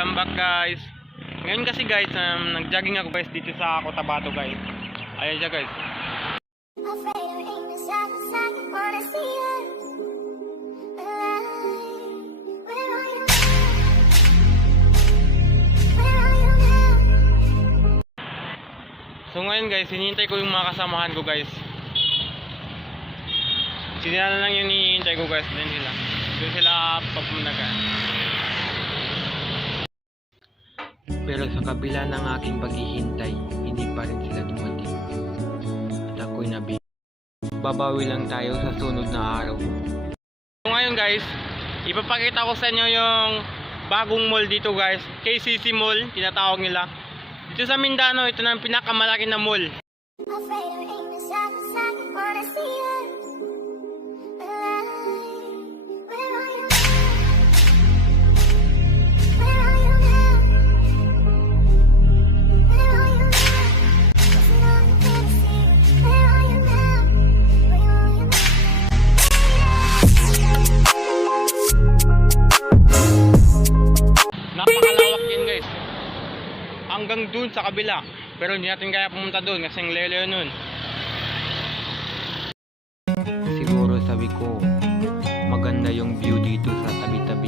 welcome back guys. Ngayon kasi guys, nag-jogging ako guys dito sa Cotabato guys. Ayan siya guys. So ngayon guys, hinihintay ko yung mga kasamahan ko guys. Sila na lang yung hinihintay ko guys. Doon sila papunta guys. Pero sa kabila ng aking paghihintay, hindi pa rin sila dumating. At ako'y babawi lang tayo sa sunod na araw. So ngayon guys, ipapakita ko sa inyo yung bagong mall dito guys. KCC Mall, tinatawag nila. Dito sa Mindanao, ito na ang pinakamalaki na mall. Napakalawak yan guys. Hanggang dun sa kabila. Pero hindi natin kaya pumunta dun kasi ang lelo nun. Siguro sabi ko maganda yung view dito sa tabi-tabi